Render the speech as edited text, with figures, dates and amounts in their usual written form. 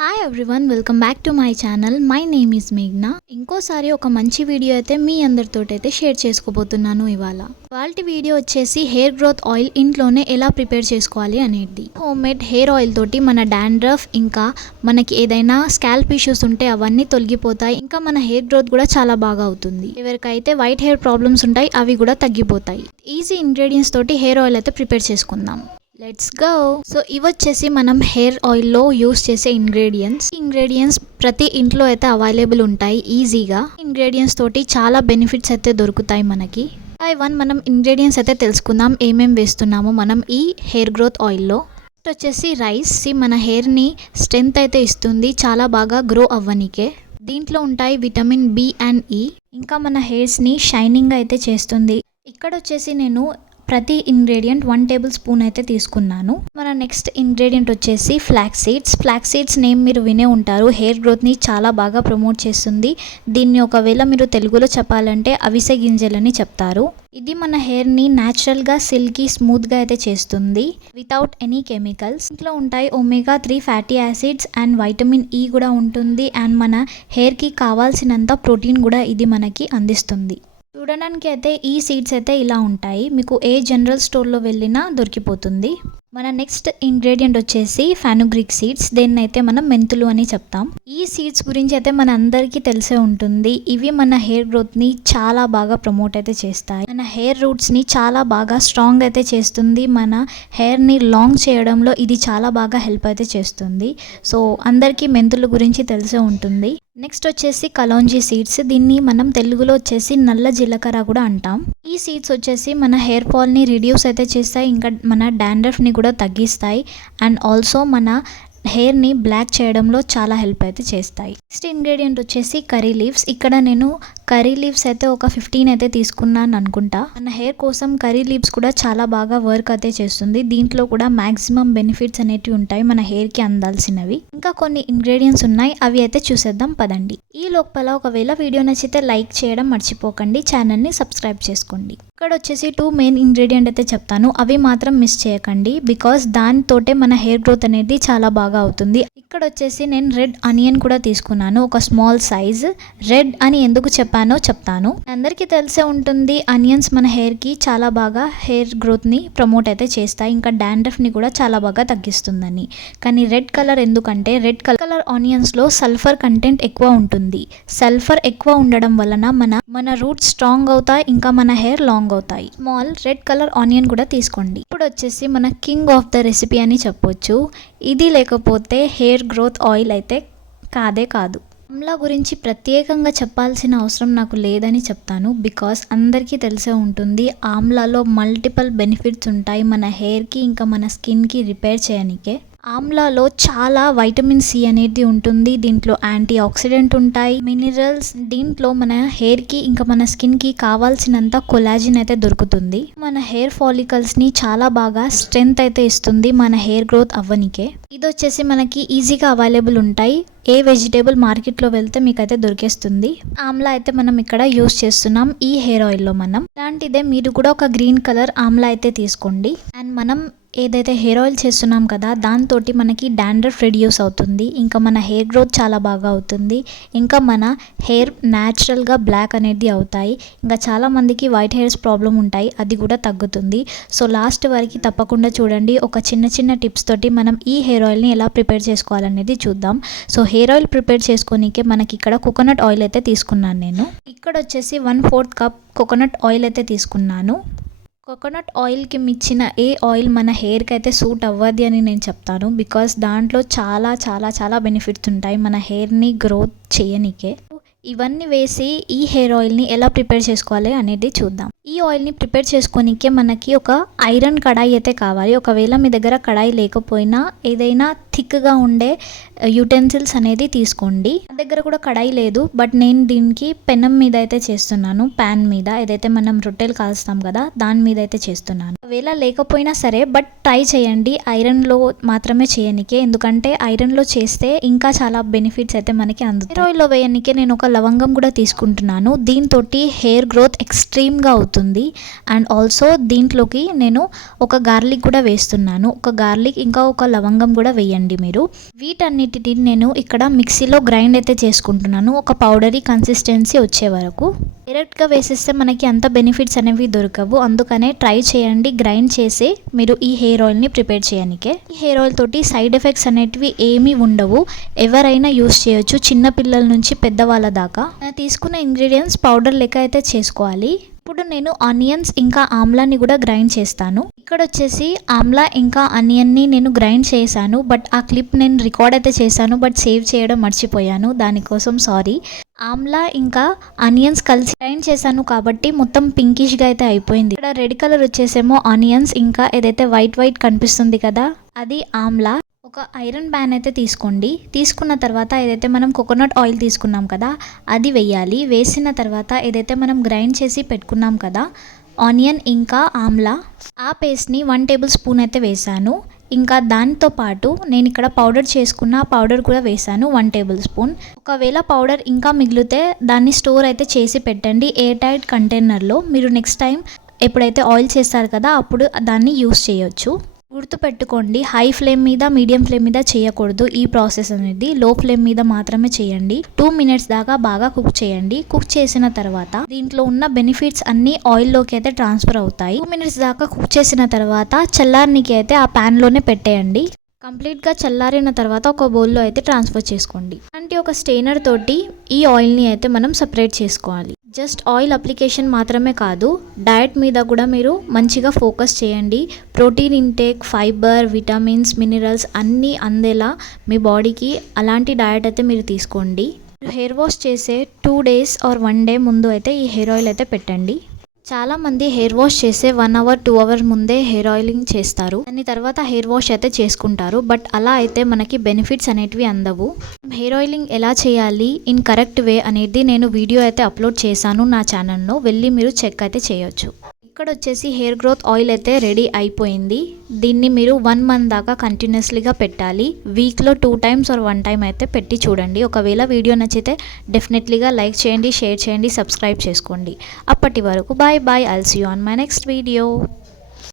Hi everyone, welcome back to my channel. My name is మేఘ్నా. ఇంకోసారి ఒక మంచి వీడియో అయితే మీ అందరితోటైతే షేర్ చేసుకోబోతున్నాను ఇవాళ వీడియో వచ్చేసి హెయిర్ గ్రోత్ ఆయిల్ ఇంట్లోనే ఎలా ప్రిపేర్ చేసుకోవాలి అనేది. హోమ్ మేడ్ హెయిర్ ఆయిల్ తోటి మన డాండ్రఫ్ ఇంకా మనకి ఏదైనా స్కాల్ప్ ఇష్యూస్ ఉంటే అవన్నీ తొలగిపోతాయి. ఇంకా మన హెయిర్ గ్రోత్ కూడా చాలా బాగా అవుతుంది. ఎవరికైతే వైట్ హెయిర్ ప్రాబ్లమ్స్ ఉంటాయి అవి కూడా తగ్గిపోతాయి. ఈజీ ఇంగ్రీడియంట్స్ తోటి హెయిర్ ఆయిల్ అయితే ప్రిపేర్ చేసుకుందాం. Let's go. సో ఇవి వచ్చేసి మనం హెయిర్ ఆయిల్లో యూస్ చేసే ఇంగ్రీడియంట్స్ ప్రతి ఇంట్లో అయితే అవైలబుల్ ఉంటాయి ఈజీగా. ఇంగ్రీడియంట్స్ తోటి చాలా బెనిఫిట్స్ అయితే దొరుకుతాయి మనకి. మనం ఇంగ్రీడియంట్స్ అయితే తెలుసుకుందాం ఏమేమి వేస్తున్నామో మనం ఈ హెయిర్ గ్రోత్ ఆయిల్లో. ఫస్ట్ వచ్చేసి రైస్. మన హెయిర్ని స్ట్రెంగ్త్ అయితే ఇస్తుంది, చాలా బాగా గ్రో అవ్వనికే. దీంట్లో ఉంటాయి విటమిన్ బి అండ్ ఈ. ఇంకా మన హెయిర్స్ని షైనింగ్ అయితే చేస్తుంది. ఇక్కడ వచ్చేసి నేను ప్రతి ఇంగ్రీడియంట్ 1 టేబుల్ స్పూన్ అయితే తీసుకున్నాను. మన నెక్స్ట్ ఇంగ్రీడియంట్ వచ్చేసి ఫ్లాక్స్ సీడ్స్ నేమ్ మీరు వినే ఉంటారు. హెయిర్ గ్రోత్ని చాలా బాగా ప్రమోట్ చేస్తుంది. దీన్ని ఒకవేళ మీరు తెలుగులో చెప్పాలంటే అవిసె గింజలని చెప్తారు. ఇది మన హెయిర్ని న్యాచురల్గా సిల్కీ స్మూత్గా అయితే చేస్తుంది వితౌట్ ఎనీ కెమికల్స్. ఇంట్లో ఉంటాయి omega 3 fatty acids and vitamin E కూడా ఉంటుంది. అండ్ మన హెయిర్కి కావాల్సినంత ప్రోటీన్ కూడా ఇది మనకి అందిస్తుంది. చూడడానికి అయితే ఈ సీడ్స్ అయితే ఇలా ఉంటాయి. మీకు ఏ జనరల్ స్టోర్లో వెళ్ళినా దొరికిపోతుంది. మన నెక్స్ట్ ఇంగ్రీడియంట్ వచ్చేసి ఫెనుగ్రీక్ సీడ్స్. దీన్ని అయితే మనం మెంతులు అని చెప్తాం. ఈ సీడ్స్ గురించి అయితే మన అందరికీ తెలిసే ఉంటుంది. ఇవి మన హెయిర్ గ్రోత్ని చాలా బాగా ప్రమోట్ అయితే చేస్తాయి. మన హెయిర్ రూట్స్ని చాలా బాగా స్ట్రాంగ్ అయితే చేస్తుంది. మన హెయిర్ని లాంగ్ చేయడంలో ఇది చాలా బాగా హెల్ప్ అయితే చేస్తుంది. సో అందరికీ మెంతుల గురించి తెలిసే ఉంటుంది. నెక్స్ట్ వచ్చేసి కలోంజీ సీడ్స్. దీన్ని మనం తెలుగులో వచ్చేసి నల్ల జీలకర్ర కూడా అంటాం. ఈ సీడ్స్ వచ్చేసి మన హెయిర్ ఫాల్ని రిడ్యూస్ అయితే చేస్తాయి. ఇంకా మన డాండ్రఫ్ని కూడా తగ్గిస్తాయి. అండ్ ఆల్సో మన హెయిర్ని బ్లాక్ చేయడంలో చాలా హెల్ప్ అయితే చేస్తాయి. నెక్స్ట్ ఇంగ్రీడియంట్ వచ్చేసి కర్రీ లీవ్స్. ఇక్కడ నేను కర్రీ లీవ్స్ అయితే ఒక 15 అయితే తీసుకున్నాను అనుకుంటా. మన హెయిర్ కోసం కర్రీ లీవ్స్ కూడా చాలా బాగా వర్క్ అయితే చేస్తుంది. దీంట్లో కూడా మ్యాక్సిమం బెనిఫిట్స్ అనేవి ఉంటాయి మన హెయిర్కి అందాల్సినవి. ఇంకా కొన్ని ఇంగ్రీడియంట్స్ ఉన్నాయి, అవి అయితే చూసేద్దాం పదండి. ఈ లోపల ఒకవేళ వీడియో నచ్చితే లైక్ చేయడం మర్చిపోకండి, ఛానల్ని సబ్స్క్రైబ్ చేసుకోండి. ఇక్కడ వచ్చేసి 2 మెయిన్ ఇంగ్రీడియంట్ అయితే చెప్తాను, అవి మాత్రం మిస్ చేయకండి. బికాస్ దానితోటే మన హెయిర్ గ్రోత్ అనేది చాలా బాగా అవుతుంది. ఇక్కడ వచ్చేసి నేను రెడ్ ఆనియన్ కూడా తీసుకున్నాను, ఒక స్మాల్ సైజ్. రెడ్ అని ఎందుకు చెప్పానో చెప్తాను. అందరికీ తెలిసే ఉంటుంది ఆనియన్స్ మన హెయిర్కి చాలా బాగా హెయిర్ గ్రోత్ని ప్రమోట్ అయితే చేస్తాయి. ఇంకా డాండ్రఫ్ని కూడా చాలా బాగా తగ్గిస్తుందని. కానీ రెడ్ కలర్ ఎందుకంటే రెడ్ కలర్ ఆనియన్స్లో సల్ఫర్ కంటెంట్ ఎక్కువ ఉంటుంది. సల్ఫర్ ఎక్కువ ఉండడం వలన మన రూట్స్ స్ట్రాంగ్ అవుతాయి, ఇంకా మన హెయిర్ లాంగ్ అవుతాయి. స్మాల్ రెడ్ కలర్ ఆనియన్ కూడా తీసుకోండి. ఇప్పుడు వచ్చేసి మన కింగ్ ఆఫ్ ద రెసిపీ అని చెప్పొచ్చు. ఇది లేకపోతే హెయిర్ గ్రోత్ ఆయిల్ అయితే కాదే కాదు. ఆమ్లా గురించి ప్రత్యేకంగా చెప్పాల్సిన అవసరం నాకు లేదని చెప్తాను. బికాస్ అందరికీ తెలిసే ఉంటుంది ఆమ్లాలో మల్టిపుల్ బెనిఫిట్స్ ఉంటాయి మన హెయిర్కి ఇంకా మన స్కిన్కి రిపేర్ చేయడానికే. ఆమ్లాలో చాలా వైటమిన్ సి అనేది ఉంటుంది. దీంట్లో యాంటీ ఆక్సిడెంట్ ఉంటాయి, మినరల్స్. దీంట్లో మన హెయిర్కి ఇంకా మన స్కిన్కి కావాల్సినంత కొలాజిన్ అయితే దొరుకుతుంది. మన హెయిర్ ఫాలికల్స్ని చాలా బాగా స్ట్రెంగ్త్ అయితే ఇస్తుంది మన హెయిర్ గ్రోత్ అవ్వనికే. ఇది వచ్చేసి మనకి ఈజీగా అవైలబుల్ ఉంటాయి. ఏ వెజిటేబుల్ మార్కెట్లో వెళ్తే మీకు అయితే దొరికేస్తుంది. ఆమ్లా అయితే మనం ఇక్కడ యూస్ చేస్తున్నాం ఈ హెయిర్ ఆయిల్లో. మనం ఇలాంటిదే మీరు కూడా ఒక గ్రీన్ కలర్ ఆమ్లా అయితే తీసుకోండి. అండ్ మనం ఏదైతే హెయిర్ ఆయిల్ చేస్తున్నాం కదా దాంతో మనకి డాండ్రఫ్ రెడ్యూస్ అవుతుంది. ఇంకా మన హెయిర్ గ్రోత్ చాలా బాగా అవుతుంది. ఇంకా మన హెయిర్ న్యాచురల్గా బ్లాక్ అనేది అవుతాయి. ఇంకా చాలా మందికి వైట్ హెయిర్స్ ప్రాబ్లం ఉంటాయి, అది కూడా తగ్గుతుంది. సో లాస్ట్ వరకు తప్పకుండా చూడండి. ఒక చిన్న టిప్స్ తోటి మనం ఈ హెయిర్ ఆయిల్ని ఎలా ప్రిపేర్ చేసుకోవాలనేది చూద్దాం. సో హెయిర్ ఆయిల్ ప్రిపేర్ చేసుకోనికే మనకి ఇక్కడ కోకోనట్ ఆయిల్ అయితే తీసుకున్నాను నేను. ఇక్కడ వచ్చేసి 1/4 కప్ కోకోనట్ ఆయిల్ అయితే తీసుకున్నాను. కోకోనట్ ఆయిల్కి మించిన ఏ ఆయిల్ మన హెయిర్కి అయితే సూట్ అవ్వదు అని నేను చెప్తాను. బికాస్ దాంట్లో చాలా చాలా చాలా బెనిఫిట్స్ ఉంటాయి మన హెయిర్ని గ్రోత్ చేయనికే. ఇవన్నీ వేసి ఈ హెయిర్ ఆయిల్ని ఎలా ప్రిపేర్ చేసుకోవాలి అనేది చూద్దాం. ఈ ఆయిల్ని ప్రిపేర్ చేసుకోనికే మనకి ఒక ఐరన్ కడాయి అయితే కావాలి. ఒకవేళ మీ దగ్గర కడాయి లేకపోయినా ఏదైనా థిక్గా ఉండే యుటెన్సిల్స్ అనేది తీసుకోండి. నా దగ్గర కూడా కడాయి లేదు, బట్ నేను దీనికి పెనం మీద అయితే చేస్తున్నాను. ప్యాన్ మీద ఏదైతే మనం రొట్టెలు కాల్స్తాం కదా దాని మీద అయితే చేస్తున్నాను. ఒకవేళ లేకపోయినా సరే బట్ ట్రై చేయండి ఐరన్లో మాత్రమే చేయనికే. ఎందుకంటే ఐరన్లో చేస్తే ఇంకా చాలా బెనిఫిట్స్ అయితే మనకి అందుతాయి. హెయిర్ ఆయిల్లో వేయనికే నేను ఒక లవంగం కూడా తీసుకుంటున్నాను. దీంతో హెయిర్ గ్రోత్ ఎక్స్ట్రీమ్గా అవుతుంది. అండ్ ఆల్సో దీంట్లోకి నేను ఒక గార్లిక్ కూడా వేస్తున్నాను. ఒక గార్లిక్ ఇంకా ఒక లవంగం కూడా వేయండి మీరు. వీటన్నిటిని నేను ఇక్కడ మిక్సీలో గ్రైండ్ అయితే చేసుకుంటున్నాను, ఒక పౌడరీ కన్సిస్టెన్సీ వచ్చే వరకు. డైరెక్ట్గా వేసేస్తే మనకి అంత బెనిఫిట్స్ అనేవి దొరకవు, అందుకనే ట్రై చేయండి గ్రైండ్ చేసి మీరు ఈ హెయిర్ ఆయిల్ని ప్రిపేర్ చేయడానికే. ఈ హెయిర్ ఆయిల్ తోటి సైడ్ ఎఫెక్ట్స్ అనేటివి ఏమీ ఉండవు, ఎవరైనా యూస్ చేయొచ్చు, చిన్న పిల్లల నుంచి పెద్దవాళ్ళ దాకా. తీసుకున్న ఇంగ్రీడియంట్స్ పౌడర్ లెక్క అయితే చేసుకోవాలి. ఇప్పుడు నేను ఆనియన్స్ ఇంకా ఆమ్లాని కూడా గ్రైండ్ చేస్తాను. ఇక్కడ వచ్చేసి ఆమ్లా ఇంకా ఆనియన్ని నేను గ్రైండ్ చేశాను, బట్ ఆ క్లిప్ నేను రికార్డ్ అయితే చేశాను, బట్ సేవ్ చేయడం మర్చిపోయాను, దానికోసం సారీ. ఆమ్లా ఇంకా ఆనియన్స్ కలిసి గ్రైండ్ చేశాను కాబట్టి మొత్తం పింకిష్గా అయితే అయిపోయింది. ఇక్కడ రెడ్ కలర్ వచ్చేసేమో ఆనియన్స్, ఇంకా ఏదైతే వైట్ కనిపిస్తుంది కదా అది ఆమ్లా. ఒక ఐరన్ ప్యాన్ అయితే తీసుకోండి. తీసుకున్న తర్వాత ఏదైతే మనం కోకోనట్ ఆయిల్ తీసుకున్నాం కదా అది వేయాలి. వేసిన తర్వాత ఏదైతే మనం గ్రైండ్ చేసి పెట్టుకున్నాం కదా ఆనియన్ ఇంకా ఆమ్లా, ఆ పేస్ట్ని 1 టేబుల్ స్పూన్ అయితే వేసాను. ఇంకా దాంతో పాటు నేను ఇక్కడ పౌడర్ చేసుకున్న పౌడర్ కూడా వేసాను 1 టేబుల్ స్పూన్. ఒకవేళ పౌడర్ ఇంకా మిగిలితే దాన్ని స్టోర్ అయితే చేసి పెట్టండి ఎయిర్ టైట్ కంటైనర్లో. మీరు నెక్స్ట్ టైం ఎప్పుడైతే ఆయిల్ చేస్తారు కదా అప్పుడు దాన్ని యూస్ చేయొచ్చు. గుర్తుపెట్టుకోండి, హై ఫ్లేమ్ మీద మీడియం ఫ్లేమ్ మీద చేయకూడదు. ఈ ప్రాసెస్ అనేది లో ఫ్లేమ్ మీద మాత్రమే చేయండి. 2 మినిట్స్ దాకా బాగా కుక్ చేయండి. కుక్ చేసిన తర్వాత దీంట్లో ఉన్న బెనిఫిట్స్ అన్ని ఆయిల్లోకి అయితే ట్రాన్స్ఫర్ అవుతాయి. 2 మినిట్స్ దాకా కుక్ చేసిన తర్వాత చల్లారనికి అయితే ఆ ప్యాన్లోనే పెట్టేయండి. కంప్లీట్గా చల్లారిన తర్వాత ఒక బౌల్లో అయితే ట్రాన్స్ఫర్ చేసుకోండి. అంటే ఒక స్టెయినర్ తోటి ఈ ఆయిల్ని అయితే మనం సపరేట్ చేసుకోవాలి. జస్ట్ ఆయిల్ అప్లికేషన్ మాత్రమే కాదు, డయట్ మీద కూడా మీరు మంచిగా ఫోకస్ చేయండి. Protein intake, fibre, vitamins, minerals అన్నీ అందేలా మీ బాడీకి అలాంటి డయట్ అయితే మీరు తీసుకోండి. హెయిర్ వాష్ చేసే 2 days ఆర్ 1 day ముందు అయితే ఈ హెయిర్ ఆయిల్ అయితే పెట్టండి. చాలామంది హెయిర్ వాష్ చేసే 1 hour 2 hours ముందే హెయిర్ ఆయిలింగ్ చేస్తారు, దాని తర్వాత హెయిర్ వాష్ అయితే చేసుకుంటారు. బట్ అలా అయితే మనకి బెనిఫిట్స్ అనేటివి అందవు. హెయిర్ ఆయిలింగ్ ఎలా చేయాలి ఇన్ కరెక్ట్ వే అనేది నేను వీడియో అయితే అప్లోడ్ చేశాను నా ఛానల్లో, వెళ్ళి మీరు చెక్ అయితే చేయొచ్చు. ఇక్కడ వచ్చేసి హెయిర్ గ్రోత్ ఆయిల్ అయితే రెడీ అయిపోయింది. దీన్ని మీరు 1 month దాకా కంటిన్యూస్లీగా పెట్టాలి. వీక్లో 2 times ఆర్ 1 time అయితే పెట్టి చూడండి. ఒకవేళ వీడియో నచ్చితే డెఫినెట్లీగా లైక్ చేయండి, షేర్ చేయండి, సబ్స్క్రైబ్ చేసుకోండి. అప్పటి వరకు bye bye. I'll see you on my next video.